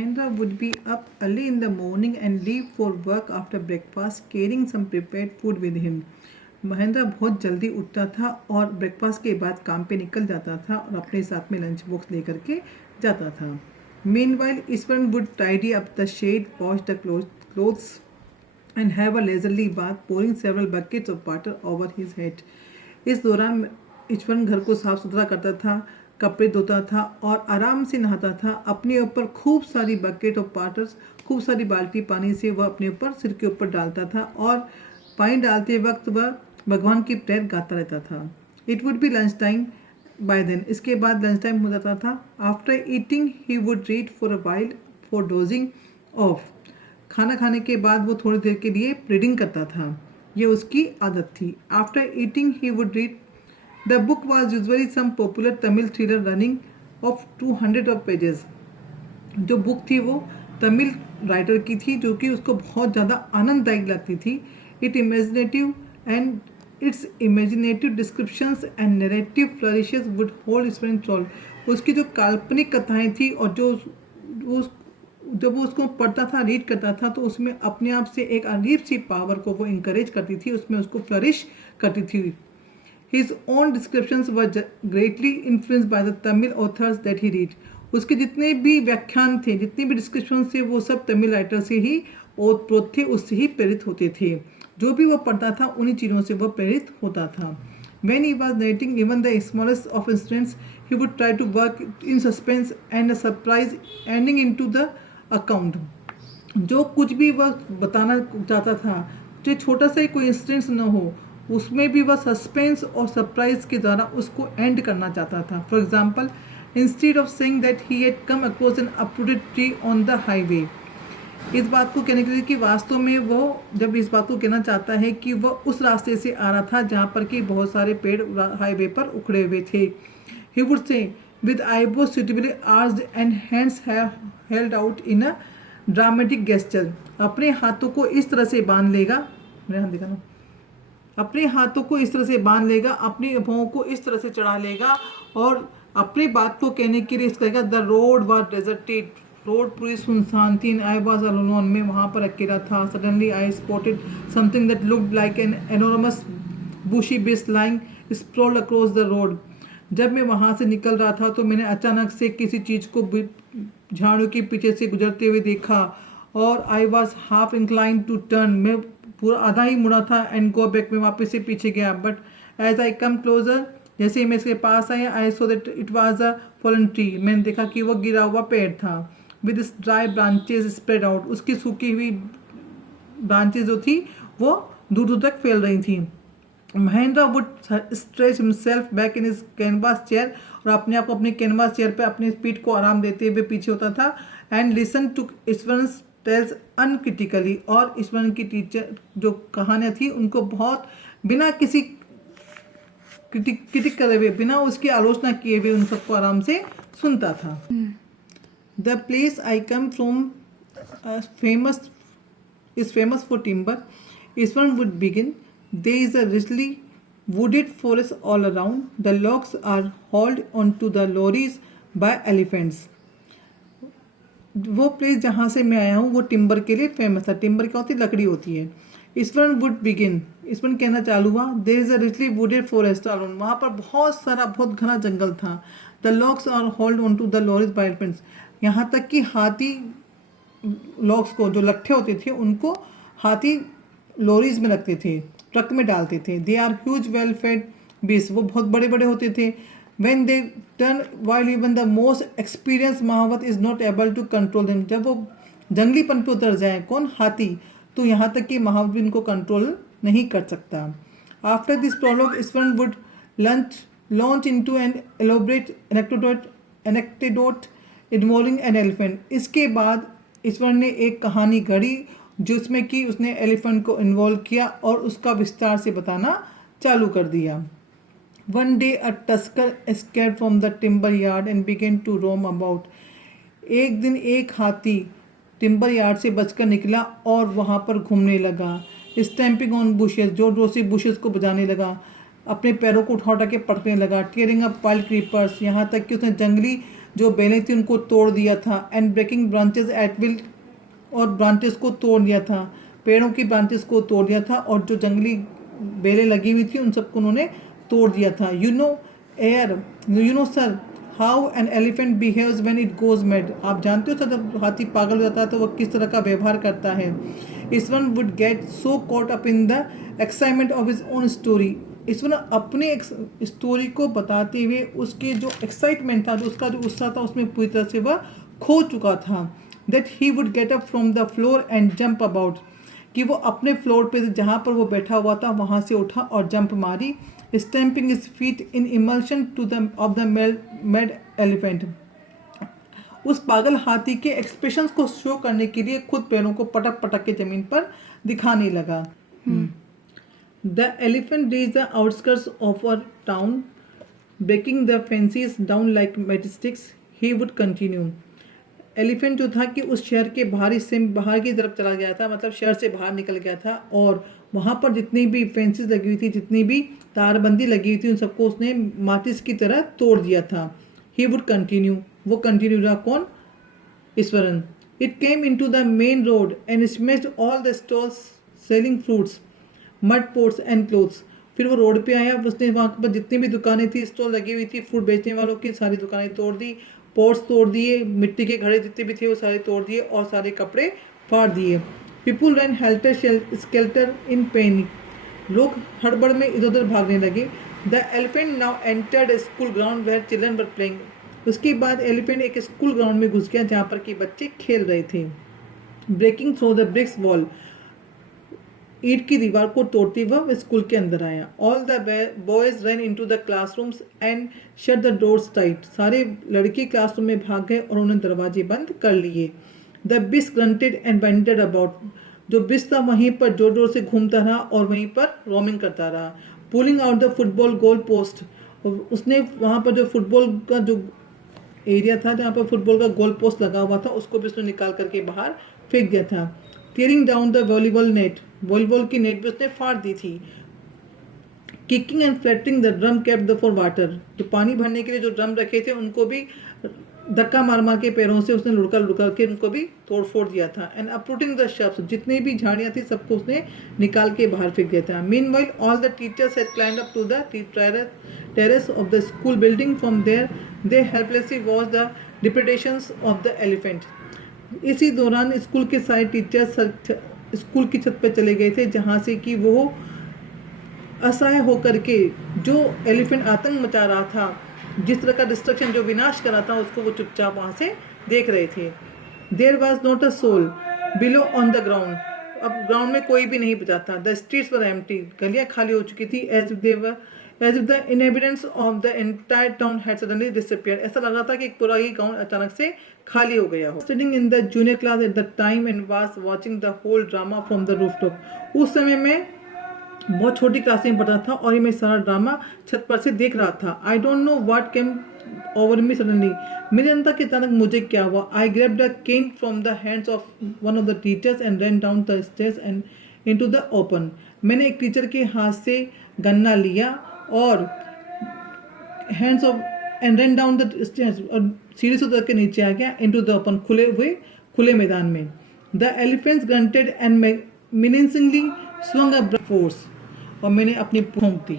Mahendra would be up early in the morning and leave for work after breakfast, carrying some prepared food with him. Mahendra बहुत जल्दी उठता था और breakfast के बाद काम पे निकल जाता था और अपने साथ में लंच बॉक्स लेकर के जाता था. Meanwhile, Iswaran would tidy up the shed, wash the clothes and have a leisurely bath, pouring several buckets of water over his head. इस दौरान ईश्वरन घर को साफ सुथरा करता था, कपड़े धोता था और आराम से नहाता था. अपने ऊपर खूब सारी बकेट ऑफ वाटर्स, खूब सारी बाल्टी पानी से वह अपने ऊपर सिर के ऊपर डालता था और पानी डालते वक्त वह भगवान की प्रेयर गाता रहता था. It would be lunch time by then. इसके बाद लंच टाइम हो जाता था. After eating he would read for a while for dozing off. खाना खाने के बाद वो थोड़ी देर के लिए रीडिंग करता था. ये उसकी आदत थी. After eating he would read. The book was usually some popular Tamil thriller running of 200 of pages. जो बुक थी वो तमिल राइटर की थी जो कि उसको बहुत ज़्यादा आनंददायक लगती थी. Its imaginative descriptions and narrative flourishes would hold Iswaran enthralled. उसकी जो काल्पनिक कथाएं थी और जब वो उसको पढ़ता था, रीड करता था, तो उसमें अपने आप से एक अजीब सी पावर को वो इंकरेज करती थी, उसमें उसको फ्लरिश करती थी. His own descriptions were greatly influenced by the Tamil authors that he read. उसके जितने भी व्याख्यान थे, जितने भी डिस्क्रिप्शन थे, वो सब तमिल राइटर से ही ओतप्रोत थे, उससे ही प्रेरित होते थे. जो भी वो पढ़ता था उन्हीं चीज़ों से वह प्रेरित होता था. When he was narrating even the smallest of incidents, he would try to work in suspense and a surprise ending into the account. जो कुछ भी वह बताना चाहता था, जो छोटा सा ही कोई इंसिडेंट्स न हो, उसमें भी वह सस्पेंस और सरप्राइज के द्वारा उसको एंड करना चाहता था. For example, instead of saying that he had come across an uprooted tree on the highway. इस बात को कहने के लिए कि वास्तव में वो जब इस बात को कहना चाहता है कि वह उस रास्ते से आ रहा था जहाँ पर कि बहुत सारे पेड़ हाईवे पर उखड़े हुए थे. He would say with eyebrows suitably arched and hands held out in a dramatic gesture. अपने हाथों को इस तरह से बांध लेगा, मेरे हाथ दिखाना, अपने हाथों को इस तरह से बांध लेगा, अपनी भौं को इस तरह से चढ़ा लेगा और अपनी बात को कहने के लिए इस कहेगा the road was deserted. Road पूरी सुनसान थी. I was alone. मैं वहाँ पर अकेला था. Suddenly I spotted something that looked like an enormous bushy beast lying sprawled across the road. जब मैं वहाँ से निकल रहा था तो मैंने अचानक से किसी चीज़ को झाड़ू के पीछे से गुजरते हुए देखा और I was half incline to turn. मैं पूरा आधा ही मुड़ा था एंड गो बैक. में वापस से पीछे गया. But as I came closer, जैसे मैं इसके पास आया, I saw that it was a fallen tree. मैंने देखा कि वह गिरा हुआ पेड़ था. With dry branches spread out. उसकी सूखी हुई ब्रांचेज जो थी वो दूर दूर तक फैल रही थी. Mahendra would stretch himself back in his canvas chair. और अपने आप को अपने कैनवास चेयर पे अपनी पीठ को आराम देते हुए पीछे होता था. And listen to Iswaran tells uncritically. और ईश्वरन की टीचर जो कहानियाँ थी उनको बहुत बिना किसी क्रिटिक करे हुए, बिना उसकी आलोचना किए हुए उन सबको आराम से सुनता था. The place I come from is famous for timber. Iswaran would begin. There is a richly wooded forest all around. The logs are hauled onto the lorries by elephants. वो प्लेस जहाँ से मैं आया हूँ वो टिम्बर के लिए famous था. टिम्बर क्या होती है? लकड़ी होती है. Eswaran would begin. ईश्वरन कहना चालू हुआ. There is a richly wooded forest around. वहाँ पर बहुत सारा बहुत घना जंगल था. The logs are hold on to the lorries by elephants. यहाँ तक कि हाथी लॉग्स को, जो लट्ठे होते थे, उनको हाथी लॉरीज में रखते थे, ट्रक में डालते थे. They are huge well fed beasts. वो बहुत बड़े बड़े होते थे. When they turn, while even the most experienced महावत is not able to control them. जब वो जंगलीपन पे उतर जाए, कौन? हाथी. तो यहाँ तक कि महावत भी इनको कंट्रोल नहीं कर सकता. After this prologue, Iswaran would launch into an elaborate anecdote involving an elephant. इसके बाद ईश्वरन ने एक कहानी गढ़ी जिसमें कि उसने एलिफेंट को इन्वॉल्व किया और उसका विस्तार से बताना चालू कर दिया. One day a tusker escaped from the timber yard and began to roam about. एक दिन एक हाथी टिम्बर यार्ड से बचकर निकला और वहाँ पर घूमने लगा. Stamping on bushes. जोर जोर से बुशेस को बजाने लगा. अपने पैरों को उठा उठा के पटकने लगा. Tearing up wild creepers. यहाँ तक कि उसने जंगली जो बेलें थी उनको तोड़ दिया था, and breaking branches at will, और ब्रांचेस को तोड़ दिया था, पेड़ों की ब्रांचेस को तोड़ दिया था, और जो जंगली बेलें लगी हुई थी उन सबको उन्होंने तोड़ दिया था। You know sir how an elephant behaves when it goes mad. आप जानते हो सर जब हाथी पागल हो जाता है तो वह किस तरह का व्यवहार करता है। Iswaran would get so caught up in the excitement of his own story. Iswaran अपने स्टोरी को बताते हुए उसके जो एक्साइटमेंट था, जो उसका जो उत्साह था, उसमें पूरी तरह से वह खो चुका था। That he would get up from the floor and jump about, कि वो अपने फ्लोर पे जहाँ पर वो बैठा हुआ था वहाँ से उठा और जंप मारी। Stamping his feet in emulsion to the of the mad elephant. उस पागल हाथी के एक्सप्रेशंस को शो करने के लिए खुद पैरों को पटक पटक के जमीन पर दिखाने लगा। The elephant reach the outskirts of a town, breaking the fences down like matchsticks, he would continue. Elephant जो था कि उस शहर के बाहर हिस्से में बाहर की तरफ चला गया था, मतलब शहर से बाहर निकल गया था, और वहाँ पर जितनी भी फेंसेस लगी हुई थी, जितनी भी तारबंदी लगी हुई थी, उन सबको उसने माचिस की तरह तोड़ दिया था। ही वुड कंटिन्यू, वो कंटिन्यू रहा कौन? Iswaran. It came into the main road and smashed all the stalls selling fruits, mud pots and clothes. फिर वो रोड पे आया, उसने वहाँ पर जितनी भी दुकानें थी, स्टॉल लगी हुई थी फ्रूट बेचने वालों की, सारी दुकानें तोड़ दी, पोट्स तोड़ दिए, मिट्टी के घड़े जितने भी थे वो सारे तोड़ दिए, और सारे कपड़े फाड़ दिए। People run helter skelter in panic, लोग हड़बड़ में इधर उधर भागने लगे। The elephant now entered school ground where children were playing. उसके बाद एलिफेंट एक स्कूल ग्राउंड में घुस गया जहाँ पर कि बच्चे खेल रहे थे। Breaking through the bricks wall, ईंट की दीवार को तोड़ते हुए वह स्कूल के अंदर आया। All the boys run into the classrooms and shut the doors tight. सारे लड़के क्लासरूम में भाग गए और उन्होंने दरवाजे बंद कर लिए। द बिस ग्रंटेड एंड वेंटेड अबाउट, जो बिस था वहीं पर जोर जोर से घूमता रहा और वहीं पर रोमिंग करता रहा। Pulling out the football goal post, उसने वहाँ पर जो फुटबॉल का जो एरिया था जहाँ पर फुटबॉल का गोल पोस्ट लगा हुआ था उसको भी उसने निकाल करके बाहर फेंक दिया था। Tearing down the volleyball net, volleyball की नेट भी उसने फाड़ दी थी। Kicking and flattering the drum cap the for water, जो पानी भरने के लिए जो ड्रम रखे थे उनको भी धक्का मार मार के पैरों से उसने लुढ़का लुढ़का के उनको भी तोड़ फोड़ दिया था। एंड अपरूटिंग द शब्स, जितनी भी झाड़ियाँ थी सबको उसने निकाल के बाहर फेंक दिया था। Meanwhile all the teachers had climbed up to the terrace of the school building, from there they helplessly watch the depredations of the elephant. इसी दौरान स्कूल के सारे टीचर्स स्कूल की छत पर चले गए थे जहाँ से कि वो असहाय होकर के जो एलिफेंट आतंक मचा रहा था, जिस तरह का डिस्ट्रक्शन, जो विनाश कर रहा था, उसको वो चुपचाप वहाँ से देख रहे थे। There was not a soul below on the ground, अब ग्राउंड में कोई भी नहीं बचा था। द स्ट्रीट्स वर एम्प्टी, गलियाँ खाली हो चुकी थी। As if the inhabitants of the entire town had suddenly disappeared, ऐसा लग रहा था कि पूरा ही गाँव अचानक से खाली हो गया हो। Studying in the junior class at the time and was watching the whole drama from the rooftop, उस समय में बहुत छोटी क्लास में पढ़ा था और ये मैं सारा ड्रामा छत पर से देख रहा था। I don't know what came over me suddenly, मुझे जानता कि अचानक मुझे क्या हुआ। I grabbed the cane from the hands of one of the teachers and run down the stairs and into the open, मैंने एक टीचर के हाथ से गन्ना लिया और hands off and run down the stairs, और सीढ़ी से उतर के नीचे आ गया इनटू द ओपन, खुले मैदान में। The elephants grunted and menacingly swung a force, और मैंने अपनी भौंक दी।